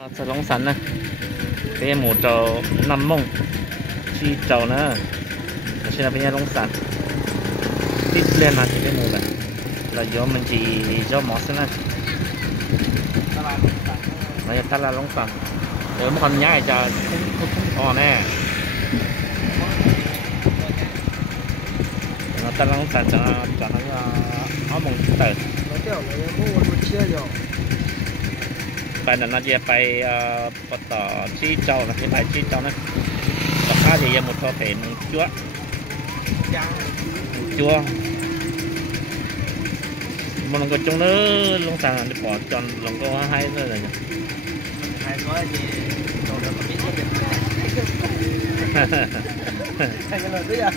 Sờ lông sắn này, cái một trầu 5 mông, chi trầu nữa, đây là bây giờ lông sắn, ít lên mà chỉ cái mù này, là do mình chỉ do mỏ xí này, bây giờ ta là lông sắn, rồi một con nhái cho không còn nè, nó ta lông sắn cho nó áo mông tử.ไปนั่นนะจะไปปตที่เจ้านะที่ไปที่เจ้านะแต่ข้าจะยังหมดพอเป็นจั่วมันลงก็จงเนื้อลงสารจะปอดจนลงก็ให้เลยนะให้ก็จะจงแล้วก็มีก็เป็นให้กันเลยด้วยอ่ะ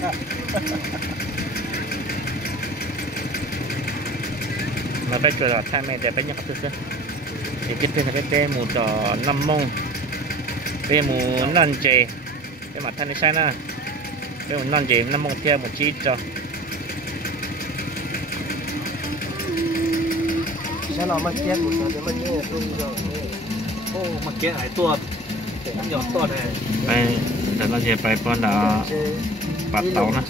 มาไปจุดท่าไม่แต่ไปยังเขาซื้อthì cái tên là cái tên một trò 5 mông tên một năn chè cái mặt thân này sai na tên một năn chè 5 mông theo một chi cho sao nó mất chết một số mất chết tôi rồi ô mất chết hải tua để ăn giọt tua nàyไปแต่เราจะไปปอนดาปัดเตานะ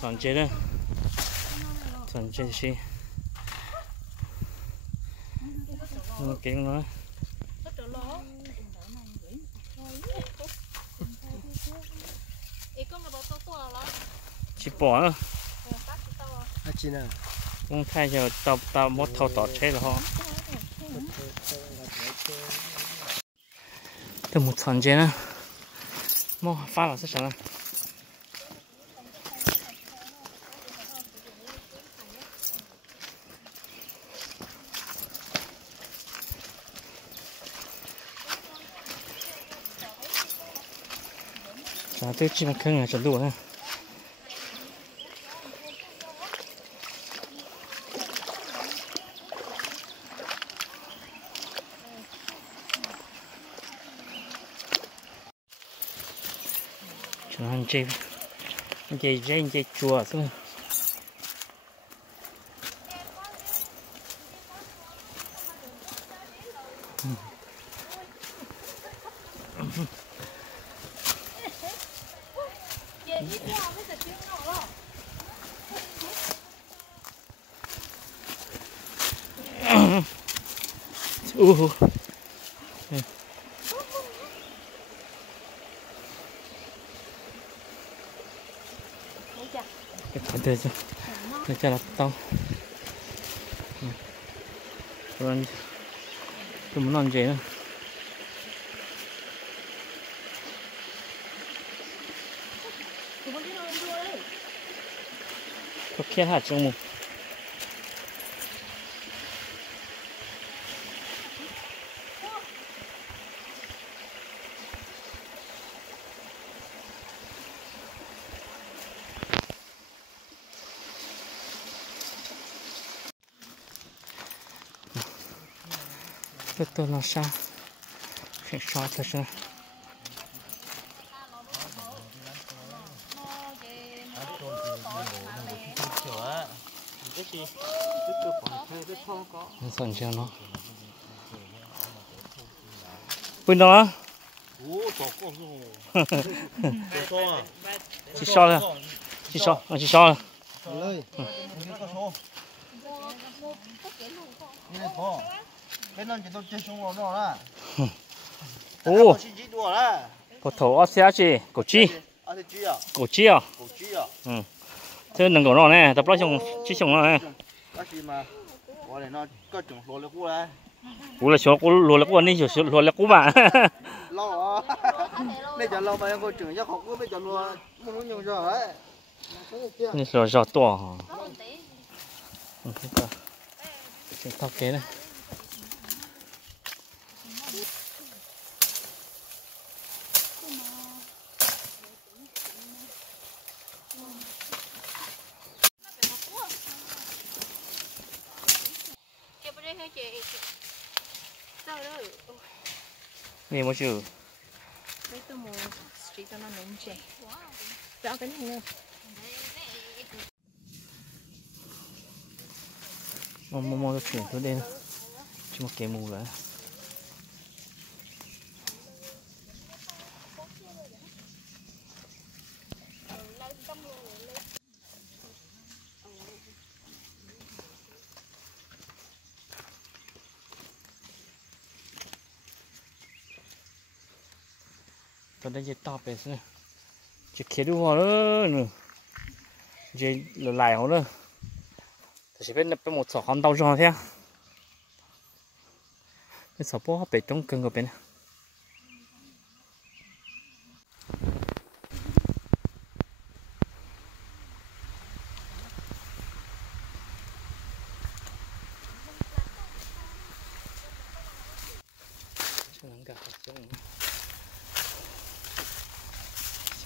สอนเจด้วยสอนเจสิเก่งเลยชิปอนะจีน่าต้องแค่จะตามดเท่าต่อใช่หรอแต่หมดสอนเจนะมอฟ้าหรอสักชั้นนะ这基本坑也是路呢。全这桌是吧？对着，那叫他刀，不然怎么乱接呢？เขาแค่หาจังมุมตัวน้องชาเขียนชาเถอะใช่ไหมสนใจเนาะปืนเนาะชิชอเลยชิชอชิชอเลยcái nó chỉ tôi chơi xuống nó là ô có thầu ở xe chứ cổ chi à ừ thế đừng có nó này tập đó xong chi xong nó này cú là số cú lùa là cú này số lùa là cú mà lo bây giờ lo bây giờ trưởng cho học cứ bây giờ lùa muốn nhiều rồi đấyนี่เราจอดตัวcái tao kế nàyนี่มั้งชื่อไม่ต้องมองสตรีทตอนนั้นเจ๋งไปเอาไปนี่เลย Mau chuyển tới đây chứ một cái mù nữa. Tôi đây to về nữa, chỉ kia đủ vào nữa, chỉ lại họ nữa, chỉ biết là một số con đau giò thế, cái số bố bị trống cứng ở bên này.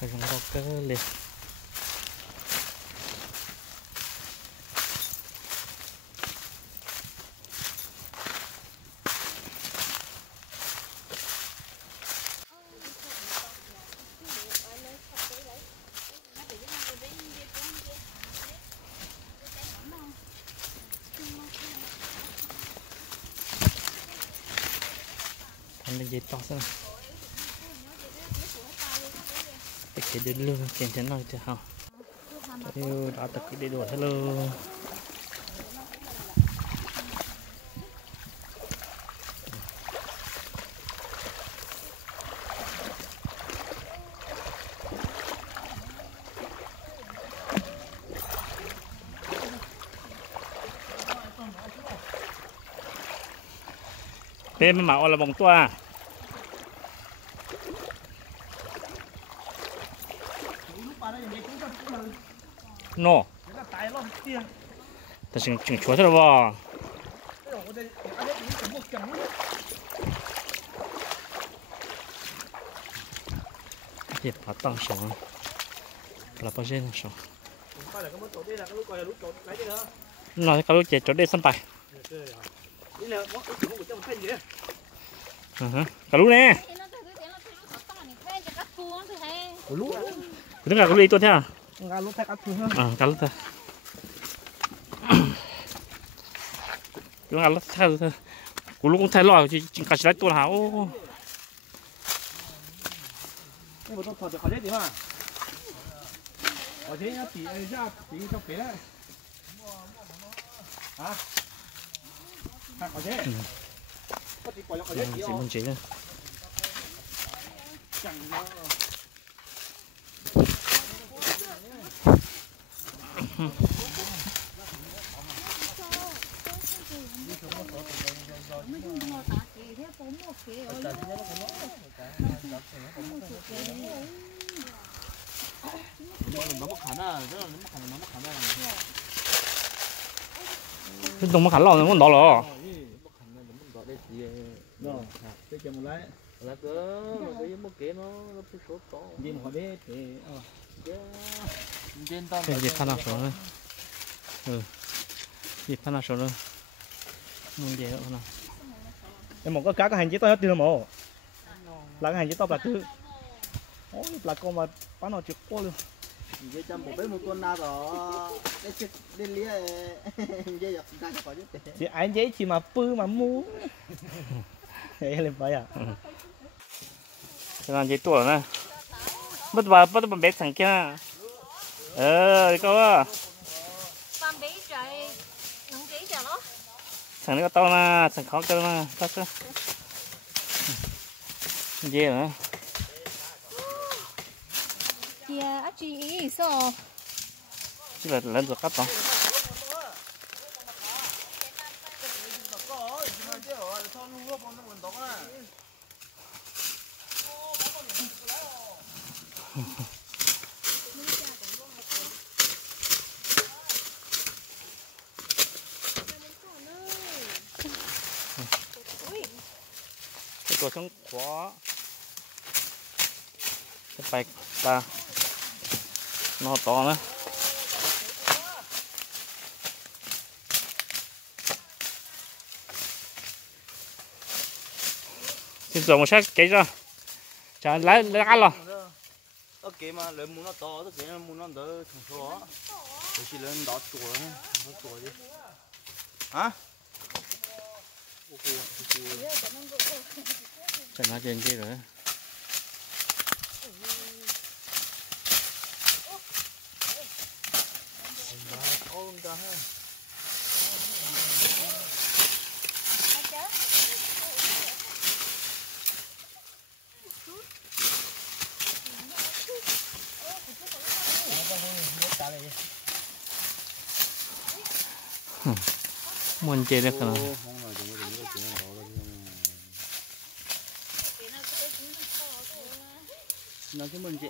Sao không có cơ liền. Anh lấy dây to xem. Cái đến lương trên thế nào chứ hả? Yêu đã tập cái đi đuổi hello. Tên mà là bóng toa. No. Ta chừng chúa thôi bò. Hiệp phát tăng sống. Là bao nhiêu sống? Nói cái lúc chạy chỗ đây sân bài. Cả lúc nè. Cái là cái ly tôi thế à? Cả lúc thay cắt thôi ha. Cả lúc thôi. Cái là lúc thay thôi. Của lúc cũng thay lò chỉ cả chỉ lấy tôi là ô. Cái bộ tôi thọt được khỏi đấy tí mà. Ở thế nhá, tí ra tí cho bé đấy. Hả? Hả khỏi thế? Có tí quả cho khỏi đấy tí không? Chỉ nữa. Chẳng nó. Cái đồng mà khả lò nó còn đó lò. Cái gì phan nào số nữa. Gì phan nào số nữa. Muốn gì nữa nào. Em một cái hành chế to hết tiêu mà. Là cái hành chế to là tư. Ôi là con mà bán nó chịu quá luôn. Vậy chăm một bé một con nào đó cái chết đi lia vậy dọc ra cho khỏi chứ. Chị anh giấy chỉ mà pư mà mua. Vậy lên phải à? Cái này tuổi nè. Bắt bé thằng kia. Có à. Con bé trời nóng tí cho nó. Thằng này có to nè, thằng khó cơ nè, tắt á. Gì nữa? Kìa, chị ý sao? Chỉ là lên rồi cắt đó. Cái cổ trong khóa cái bạch ta nó to nữa. Xin dùng một sát cái ra chả lấy ăn rồi. Ok mà lớn muốn nó to, tất nhiên là muốn nó đỡ thằng số đó. Rồi chỉ lớn đó chùa đi. hả Chẳng nói trên kia rồi. Muốn chơi được không? nó cái mình chị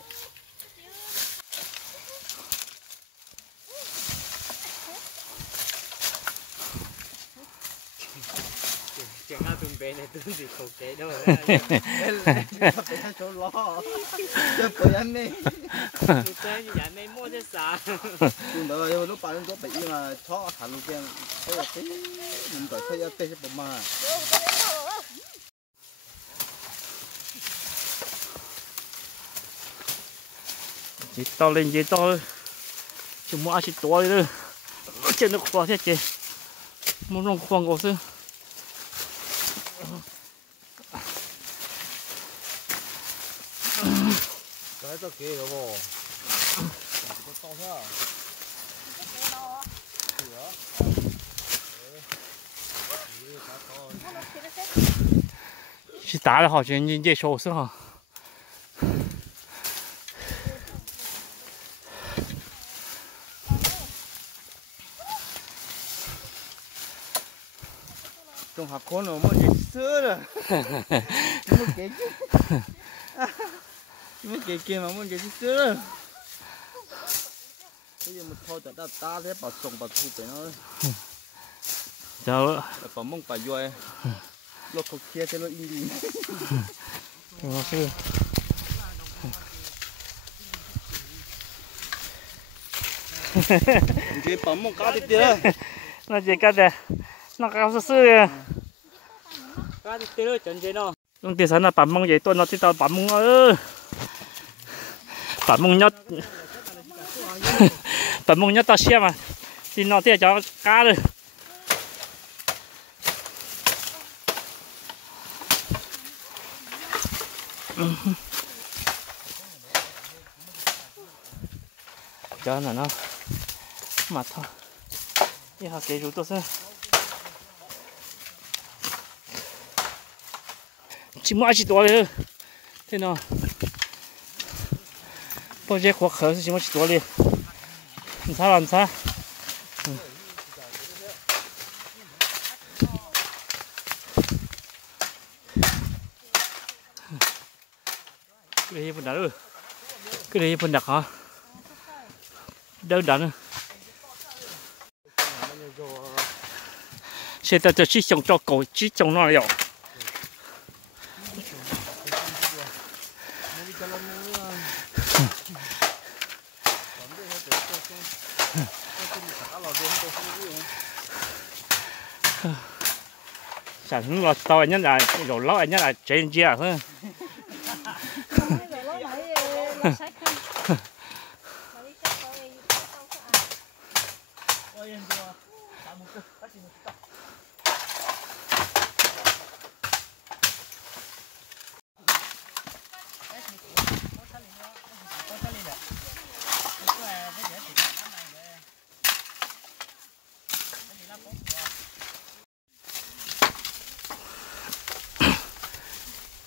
chẳng ai từng bé này từng gì khổ kế đâu phải số lo cho phải anh đi tôi chơi như vậy này mua cho sao nhưng mà lúc bạn có bị mà chó thằng lúc kia cái là cái mình phải thấy cái cái mà Chỉ to lên chỉ to chúng mua chỉ to đi nữa trên nó khoa thế chị muốn nông khoang cổ xưa cái đó kia rồi bộ to thế chỉ打了好像人家手是哈。trong học con nó muốn gì sữa rồi muốn cái muốn cái kia mà muốn cái sữa rồi bây giờ mình thôi ta ta thế bảo trồng bảo thu để nó Cháu bảo mông bảo vui lúc học kia thế nó in đi nó sư cái bảo mông cá thì tiếc nó chỉ cái này nó cao sư sư cá thì tê chân chế nó lúc tiền sản là bản mông vậy tôi nó chỉ tao bản mông ơi bản mông nhất bản mông nhất tao xem mà thì nó thì cho cá rồi cho là nó mà thôi đi học kế rú tôi xem chỉ mua chỉ多了thế nào bao giờ khó khăn chỉ mua chỉ多了làm sao cái này phần đặc rồi cái này phần đặc hả đơn giản现在这只想找狗，只找那了。sản xuất là tao anh nhất là rồi lâu anh nhất là trên chia thôi.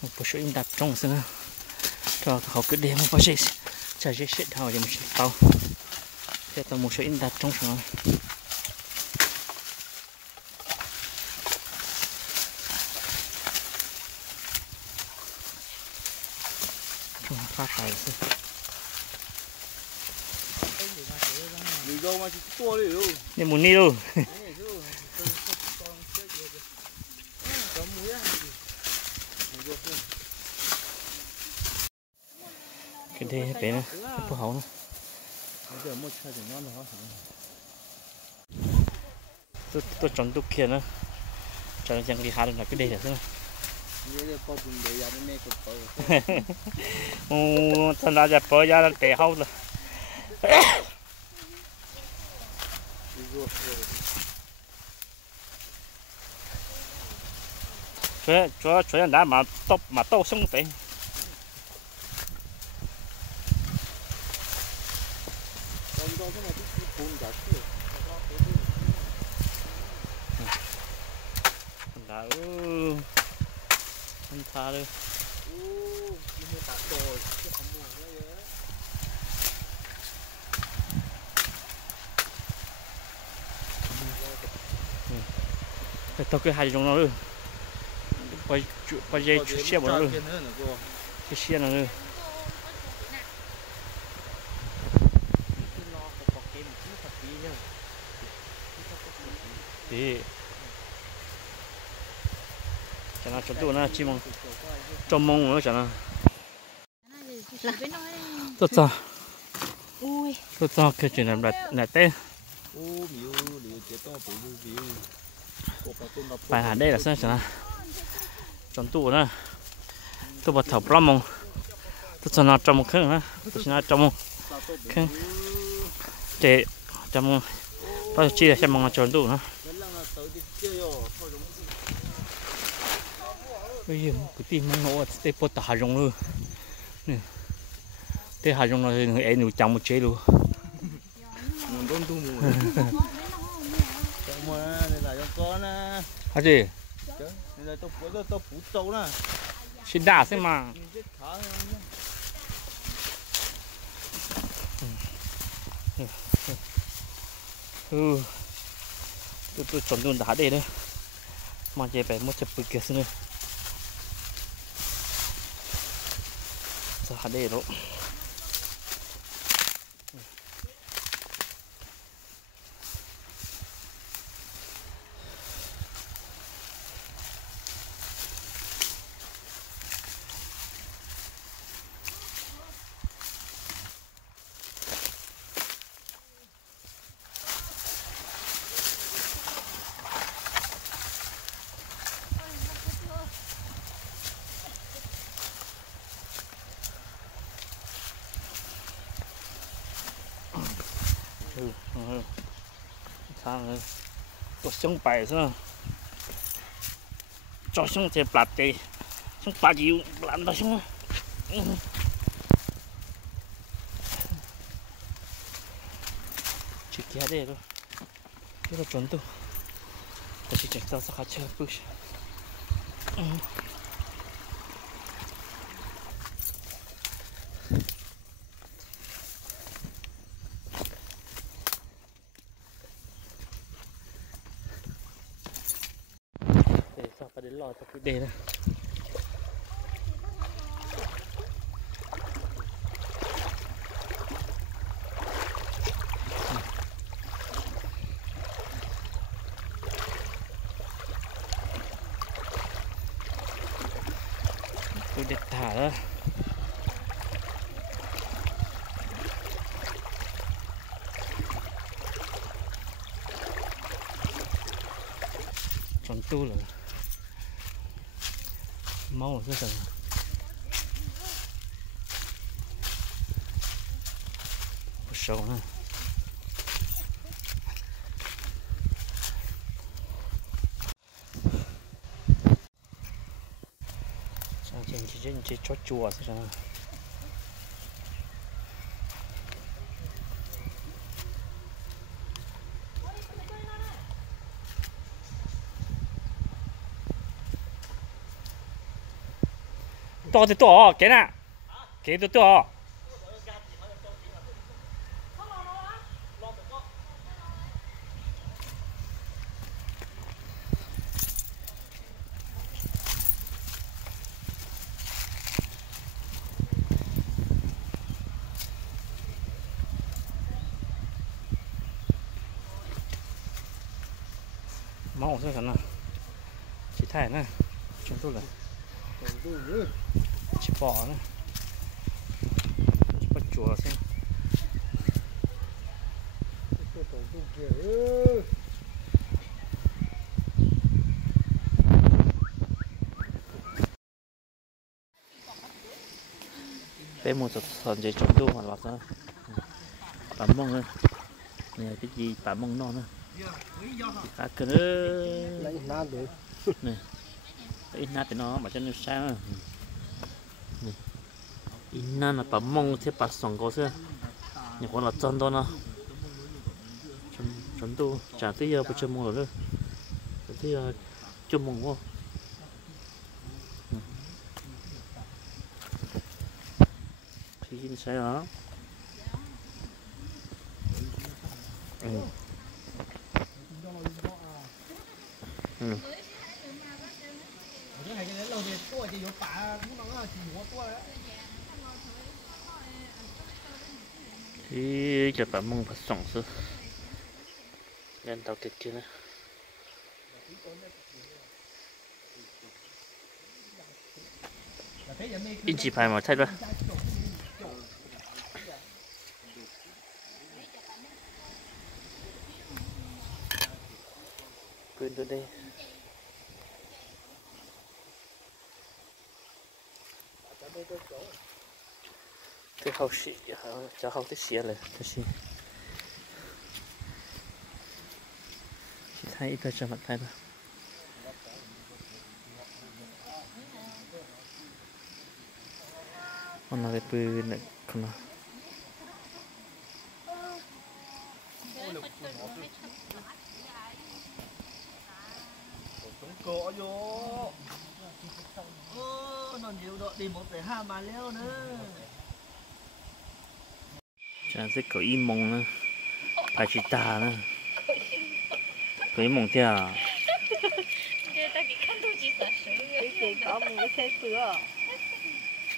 Một số in đặt trong sân cho họ cứ đem vào đây cho dễ sẽ thao để mình tao để tao một số in đặt trong sân trong phát tài sơ nên muốn đi đâu cái đây bé này bố hậu nữa tôi chọn tôi kia nữa chọn chẳng đi hái được là cái đây là thế này thằng nào giờ bỏ ra là để hậu rồi chỗ đá mà tô xong đấy đá không tha đâu tao cái hai giống nó luôn bây giờ chút xe bỏ luôn chút xe nó luôn thì cho nó cho tụi nó chỉ mong trong mong nữa cho nó tốt sao tốt sao cái chuyện là tên bài hạt đây là sao cho nó trong tủ nữa tôi bắt thầu prom mong tôi cho nó trong một khung nữa tôi cho nó trong một khung để trong tôi chỉ là xem mong trong tủ nữa bây giờ cái tim nó ngộ để bắt thầu rong luôn nè để hạt rong là người em trong một chế luôn hả gì xin đá xem mà tôi chọn luôn đá đây đấy mà chỉ phải một chục bự kia nữa sao đá đây rồi sao rồi tôi sống bài sao cho sống thì bạt thì sống bạt gì làm đó sống chỉ kia đây rồi cái là chuẩn tu tôi chỉ check sao sao chơi push để lo cho cái đề này tôi để thả ra chọn tu rồi máu rất là sâu ha sang trên chỉ cho chùa thôi sao to thì to cái nào cái to máu sao nào chỉ thải nè chúng tôi là chỉ bỏ nữa chỉ bắt chùa xem bên một sợi dây trống đu mà lọt ra bám mông lên này cái gì bám mông non nữa cá cỡ này ít nát thì nó mà cho nó sáng ít nát là bà mông thế bà sòng có xưa nhưng còn là chân đó nó chân tu chả thấy giờ bà chân mông rồi nữa thấy chân mông quá thì sai đó thìจะแบบมึงผสมซื้อยันเตาติดจริงนะอินจีพายมาใช่ปะปืนตัวเด้cái hậu sĩ cho hậu tích xíaเลยcái gì chỉ thấy ít cho mặt thay thôi con nào cáiปืนnày con nào cỏ vô nó nhiều độ đi 1,2 mà leo nữa chả biết có im mông nữa phải chỉ ta nữa có im mông thế à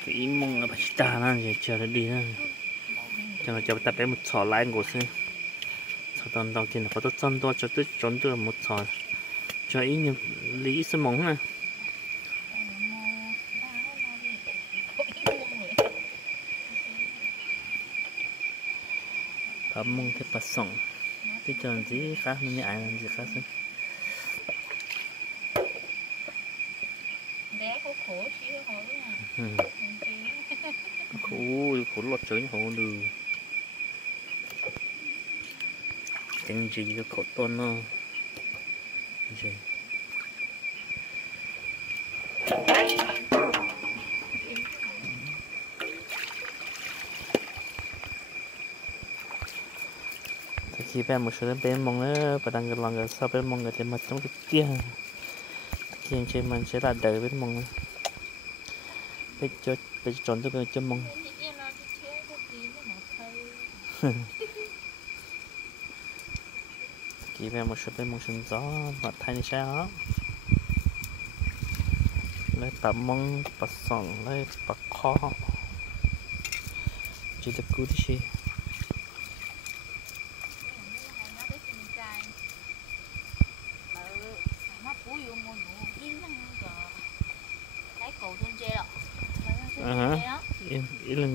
cái im mông là phải chỉ ta nữa giờ chờ nó đi nữa cho nó cho tập bé một trò lái ngồi xem sau đó đầu tiên là có tốt chân to cho tới trốn được một trò cho ý như lý sơ mông này bà mông thì bà sống cái tròn gì khác mình ai làm gì khác chứ bé có khổ xíu thôi khổ lọt chơi hồ được cái gì cái khổ tôn nó gì khi bé một số bé mong nữa và đang gần lần sau bé mong người thì mặt trong cái kia khi anh chơi mình sẽ là đợi bé mong bé chọn tôi bé cho mong khi bé một số bé mong sinh gió mặt thay như sao lấy bạc mong bạc sòng lấy bạc khó chỉ được cứu đi ý là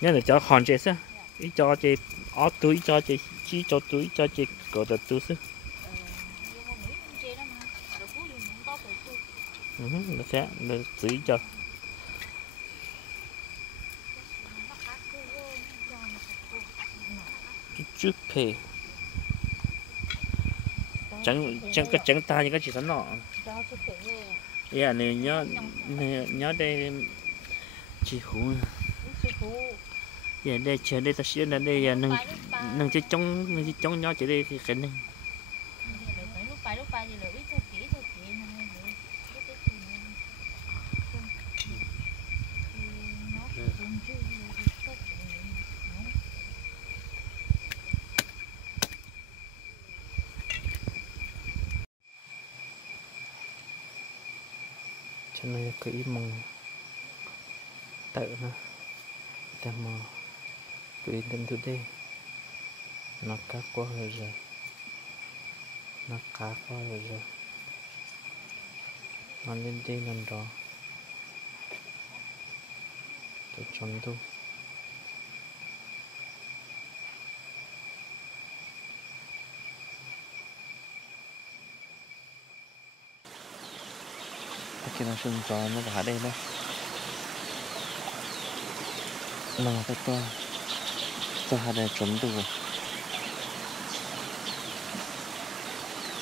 nhớ là cho hòn chế sao ý cho chế ó túi cho chế chỉ cho túi cho chế cổ đợt túi sao nó sẽ nó túi cho chút phê chẳng ta những cái chỉ sẵn nọ yeah này nhớ đây chỉ hú giờ đây chờ đây ta xíu là đây giờ nâng chơi chống nhau chỉ đây thì cái này cho nên cái ý mong tự nó ta mà tùy lên từ đây nó cá quá rồi nó cá quá rồi nó lên đây lần đó để chọn đâu khi nó sinh cho nó vào đây đó nó cái to hai đây trốn đủ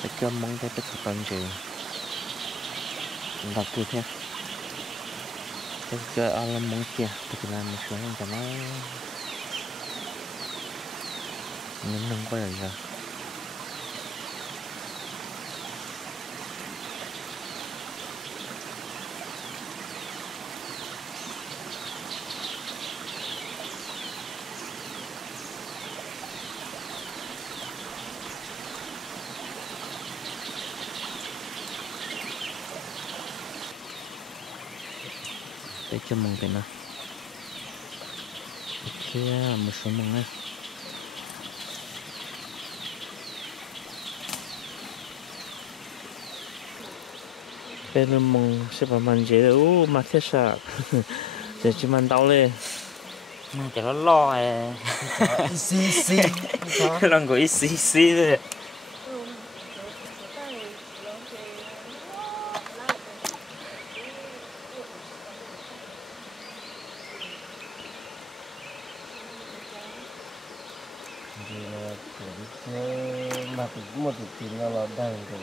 cái cơm mong cái thật bằng gì đọc từ thế cái alam mong kia thì là một số cho nó nâng quay rồi để cho mong cái nào kia một số mong này bên mong sẽ phải mang gì đó mà thế sao để chỉ mang đau lên mà cho nó lo à xí lần của xí thôi mà cũng một tiền là đầy rồi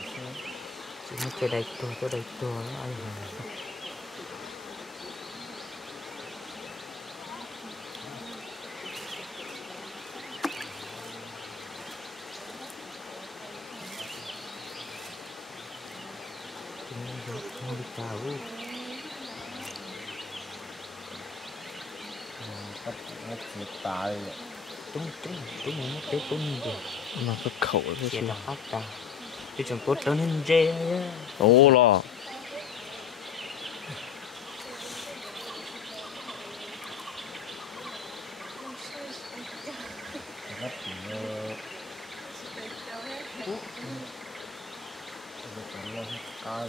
chỉ nó chơi đầy tua nó ai hả không đi chào nó chỉ tài đúng nó cái tung gì nó cái khẩu cái chỉ gì là phát ra cái chúng tôi trở nên dê á ồ lo nó chỉ nó cao